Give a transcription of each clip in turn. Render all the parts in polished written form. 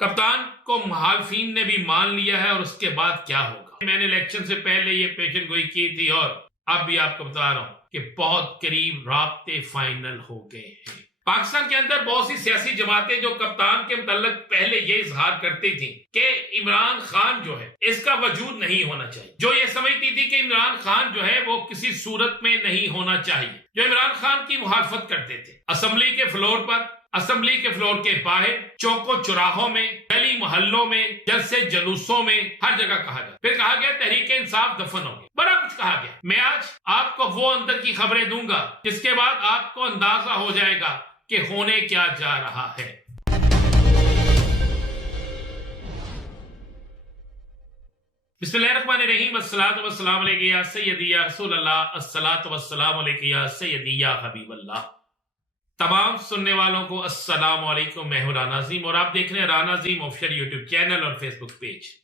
कप्तान को मुखालिफिन ने भी मान लिया है और उसके बाद क्या होगा। मैंने इलेक्शन से पहले ये पेशन गोई की थी और अब भी आपको बता रहा हूं कि बहुत करीब राब्ते फाइनल हो गए हैं। पाकिस्तान के अंदर बहुत सी सियासी जमातें जो कप्तान के मुतल्लिक पहले ये इजहार करती थी कि इमरान खान जो है इसका वजूद नहीं होना चाहिए, जो ये समझती थी कि इमरान खान जो है वो किसी सूरत में नहीं होना चाहिए, जो इमरान खान की मुखालफत करते थे असेंबली के फ्लोर पर, असेंबली के फ्लोर के बाहर, चौकों चौराहों में, गली मोहल्लों में, जलसे जुलूसों में, हर जगह कहा गया। फिर कहा गया तहरीक इंसाफ दफन हो गई, बड़ा कुछ कहा गया। मैं आज आपको वो अंदर की खबरें दूंगा जिसके बाद आपको अंदाजा हो जाएगा कि होने क्या जा रहा है। बिस्मिल्लाहिर्रहमानिर्रहीम, अस्सलातु वस्सलामु अलैका या सय्यदी या रसूल अल्लाह, अस्सलातु वस्सलामु अलैका या सय्यदी या हबीब अल्लाह। तमाम सुनने वालों को अस्सलाम वालेकुम, मैं हूं राना अज़ीम और आप देख रहे हैं राना अज़ीम ऑफिशियल यूट्यूब चैनल और फेसबुक पेज।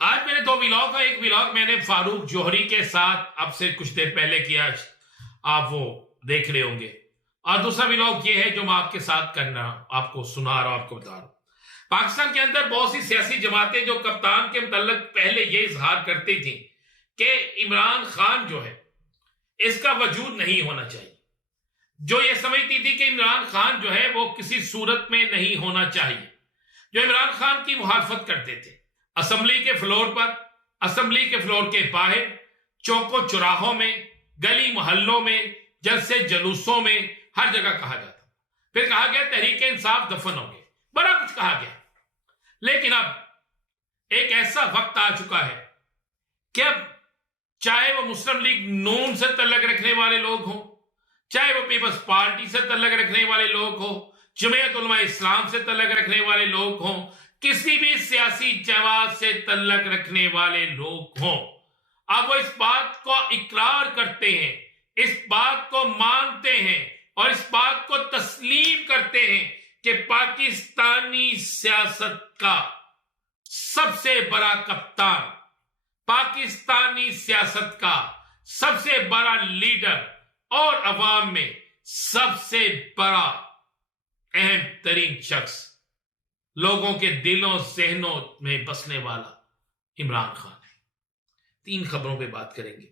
आज मेरे दो व्लॉग का, एक व्लॉग मैंने फारूक जोहरी के साथ अब से कुछ देर पहले किया, आप वो देख रहे होंगे, और दूसरा व्लॉग ये है जो मैं आपके साथ करना, आपको सुना रहा हूं, आपको बता रहा हूं। पाकिस्तान के अंदर बहुत सी सियासी जमातें जो कप्तान के मुतल्लिक पहले ये इजहार करती थी कि इमरान खान जो है इसका वजूद नहीं होना चाहिए, जो ये समझती थी कि इमरान खान जो है वो किसी सूरत में नहीं होना चाहिए, जो इमरान खान की मुखालफत करते थे असेंबली के फ्लोर पर, असेंबली के फ्लोर के बाहर, चौकों चौराहों में, गली मोहल्लों में, जलसे जुलूसों में, हर जगह कहा जाता। फिर कहा गया तहरीक इंसाफ दफन हो गए, बड़ा कुछ कहा गया। लेकिन अब एक ऐसा वक्त आ चुका है कि अब चाहे वो मुस्लिम लीग नून से तल्लक रखने वाले लोग हों, चाहे वो पीपल्स पार्टी से तल्लक रखने वाले लोग हों, जमीयत उलमा इस्लाम से तल्लक रखने वाले लोग हों, किसी भी सियासी जमात से तल्लक रखने वाले लोग हों, अब वो इस बात को इकरार करते हैं, इस बात को मानते हैं और इस बात को तस्लीम करते हैं कि पाकिस्तानी सियासत का सबसे बड़ा कप्तान, पाकिस्तानी सियासत का सबसे बड़ा लीडर और अवाम में सबसे बड़ा अहम तरीन शख्स, लोगों के दिलों जहनों में बसने वाला इमरान खान है। तीन खबरों पे बात करेंगे।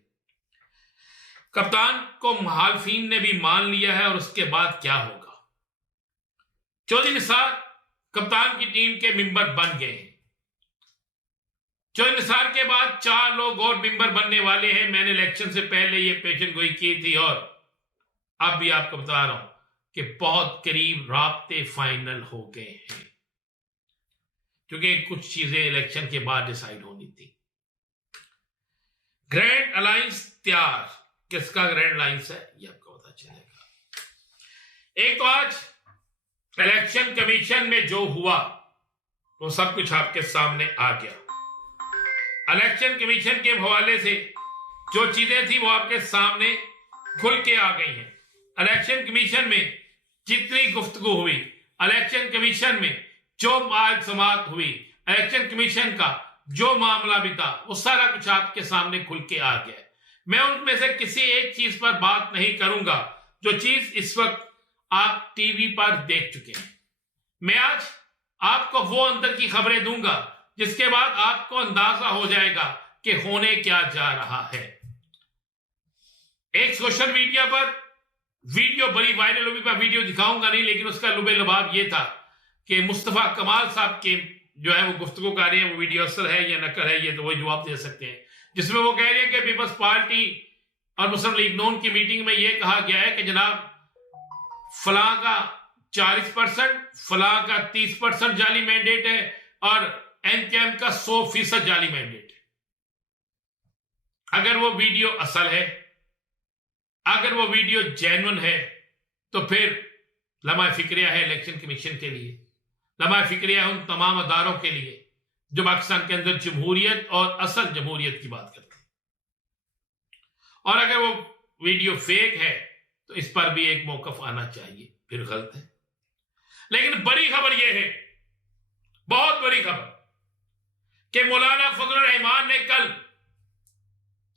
कप्तान को मुखालिफिन ने भी मान लिया है और उसके बाद क्या होगा। चौधरी निसार कप्तान की टीम के मेंबर बन गए हैं। चौधरी निसार के बाद 4 लोग और मेंबर बनने वाले हैं। मैंने इलेक्शन से पहले ये पेशन गोई की थी और अब भी आपको बता रहा हूं कि बहुत करीब राब्ते फाइनल हो गए हैं, क्योंकि कुछ चीजें इलेक्शन के बाद डिसाइड होनी थी। ग्रैंड अलायंस तैयार। किसका ग्रैंड अलायंस है ये आपको पता चलेगा। एक तो आज इलेक्शन कमीशन में जो हुआ वो सब कुछ आपके सामने आ गया। इलेक्शन कमीशन के हवाले से जो चीजें थी वो आपके सामने खुल के आ गई हैं। इलेक्शन कमीशन में जितनी गुफ्तगू हुई, इलेक्शन कमीशन में जो माद समात हुई, इलेक्शन कमीशन का जो मामला भी था, वो सारा कुछ आपके सामने खुल के आ गया। मैं उनमें से किसी एक चीज पर बात नहीं करूंगा जो चीज इस वक्त आप टीवी पर देख चुके हैं। मैं आज आपको वो अंदर की खबरें दूंगा जिसके बाद आपको अंदाजा हो जाएगा कि होने क्या जा रहा है। एक सोशल मीडिया पर वीडियो बड़ी वायरल हुई, मैं वीडियो दिखाऊंगा नहीं, लेकिन उसका लुबे लबाब ये था कि मुस्तफा कमाल साहब के जो है वो गुफ्तगू कर रहे हैं, वो वीडियो असल है या नकल है, ये तो वही जवाब दे सकते हैं, जिसमें वो कह रहे हैं कि पीपल्स पार्टी और मुस्लिम लीग नून की मीटिंग में यह कहा गया है कि जनाब फलां का 40%, फलां का 30% जाली मैंडेट है और एनकेएम का 100% जाली मैंडेट है। अगर वो वीडियो असल है, अगर वो वीडियो जेन्युइन है, तो फिर लम्हा फिक्रिया है इलेक्शन कमीशन के लिए, लम्हा फिक्रिया है उन तमाम अदारों के लिए जो पाकिस्तान के अंदर जमहूरियत और असल जमहूरियत की बात करते हैं। और अगर वो वीडियो फेक है तो इस पर भी एक मौकफ आना चाहिए, फिर गलत है। लेकिन बड़ी खबर यह है, बहुत बड़ी खबर, कि मौलाना फजलुर रहमान ने कल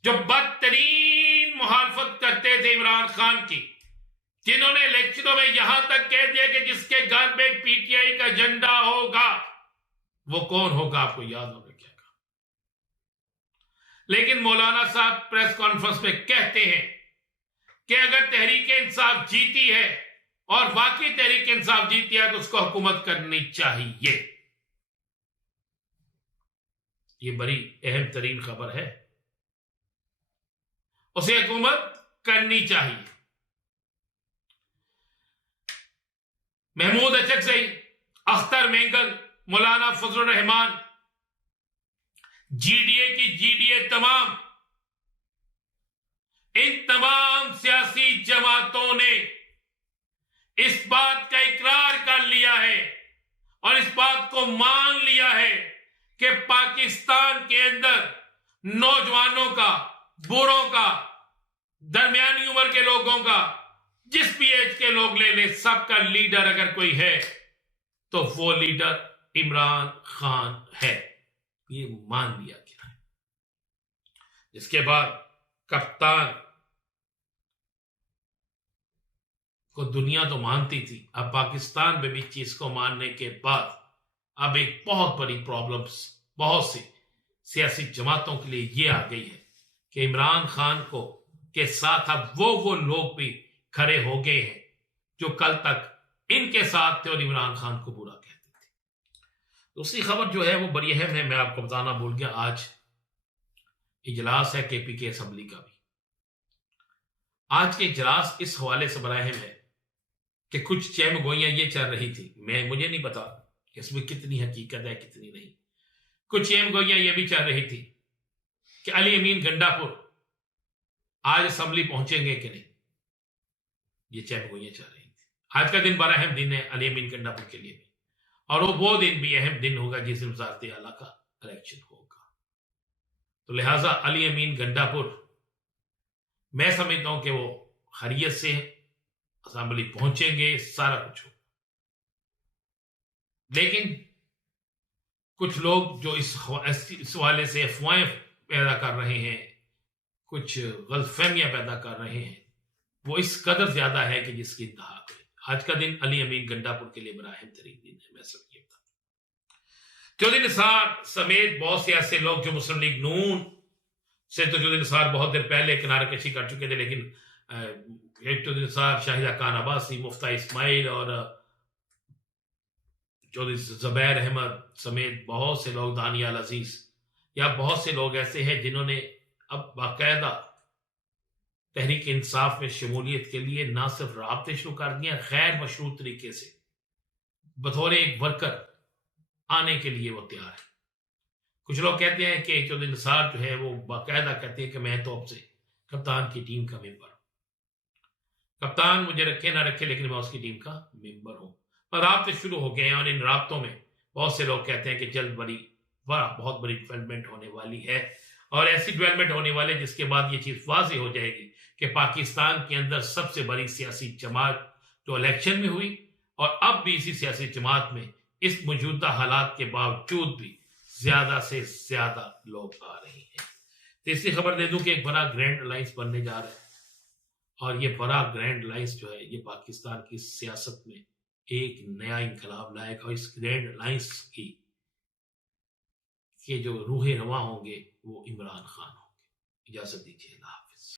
जो बदतरीन मुखालफत करते थे इमरान खान की, जिन्होंने इलेक्शनों में यहां तक कह दिया कि जिसके घर में पीटीआई का झंडा होगा वो कौन होगा, आपको याद होगा क्या कहा। लेकिन मौलाना साहब प्रेस कॉन्फ्रेंस में कहते हैं कि अगर तहरीक इंसाफ जीती है और वाकई तहरीक इंसाफ जीती है तो उसको हुकूमत करनी चाहिए। ये बड़ी अहम तरीन खबर है, उसे हुकूमत करनी चाहिए। महमूद अचकज़ई, अख्तर मेंगल, मौलाना फजलुर रहमान, जीडीए की जीडीए तमाम, इन तमाम सियासी जमातों ने इस बात का इकरार कर लिया है और इस बात को मान लिया है कि पाकिस्तान के अंदर नौजवानों का, बूढ़ों का, दरमियानी उम्र के लोगों का, जिस भी एज के लोग ले ले, सबका लीडर अगर कोई है तो वो लीडर इमरान खान है। ये मान लिया गया है। जिसके बाद कप्तान को दुनिया तो मानती थी, अब पाकिस्तान में भी चीज को मानने के बाद अब एक बहुत बड़ी प्रॉब्लम्स बहुत सी सियासी जमातों के लिए ये आ गई है कि इमरान खान को के साथ अब वो लोग भी खड़े हो गए हैं जो कल तक इनके साथ थे और इमरान खान को बुरा कहते थे। दूसरी खबर जो है वो बड़ी अहम है, मैं आपको बताना भूल गया, आज इजलास है केपीके असेंबली का भी। आज के इजलास इस हवाले से बड़ा अहम है कि कुछ चहमगोइयां ये चल रही थी, मुझे नहीं पता कि इसमें कितनी हकीकत है कितनी नहीं। कुछ चहमगोइयां ये भी चल रही थी कि अली अमीन गंडापुर आज असेंबली पहुंचेंगे कि नहीं, ये चहमगोइयां चल रही थी। आज का दिन बड़ा अहम दिन है अली अमीन गंडापुर के लिए भी, और वो दिन भी अहम दिन होगा जिस दिन वज़ारत आला का इलेक्शन होगा। तो लिहाजा अली अमीन गंडापुर, मैं समझता हूं कि वो खैरियत से असेंबली पहुंचेंगे, सारा कुछ हो। लेकिन कुछ लोग जो इस हवाले से अफवाहें पैदा कर रहे हैं, कुछ गलतफहमियां पैदा कर रहे हैं, वो इस कदर ज्यादा है कि जिसकी इंतहा है। आज का दिन अली अमीन गंडापुर के लिए बड़ा अहम तरीन दिन है। मैं सब ये बता, चौधरी निसार समेत बहुत से ऐसे लोग जो मुस्लिम लीग नून से तो चौधरी निसार बहुत देर पहले किनारेकशी कर चुके थे, लेकिन चौधरी निसार, शाहिदा खान अब्बासी, मुफ्ता इस्माइल और चौधरी ज़ुबैर अहमद समेत बहुत से लोग, दानियाल अजीज, या बहुत से लोग ऐसे हैं जिन्होंने अब बाकायदा तहरीक इंसाफ में शमूलियत के लिए ना सिर्फ राब्ते शुरू कर दिए, गैर मशरूत तरीके से बतौर एक वर्कर आने के लिए वो तैयार है। कुछ लोग कहते हैं कि चौधरी निसार जो है वो बाकायदा कहते हैं कि मैं तो अब से कप्तान की टीम का मेंबर हूं, कप्तान मुझे रखे ना रखे लेकिन मैं उसकी टीम का मेंबर हूं। और राब्ते शुरू हो गए हैं और इन राब्तों में बहुत से लोग कहते हैं कि जल्द बहुत बड़ी डेवलपमेंट होने वाली है, और ऐसी डेवलपमेंट होने वाली है जिसके बाद ये चीज वाज़ेह हो जाएगी कि पाकिस्तान के अंदर सबसे बड़ी सियासी जमात जो इलेक्शन में हुई और अब भी इसी सियासी जमात में इस मौजूदा हालात के बावजूद भी ज्यादा से ज्यादा लोग आ रहे हैं। तीसरी खबर दे दूं कि एक बड़ा ग्रैंड अलायंस बनने जा रहा है, और ये बड़ा ग्रैंड अलायंस जो है ये पाकिस्तान की सियासत में एक नया इनकलाब लाएगा, और इस ग्रैंड अलायंस की के जो रूहे रवा होंगे वो इमरान खान होंगे। इजाजत दीजिए।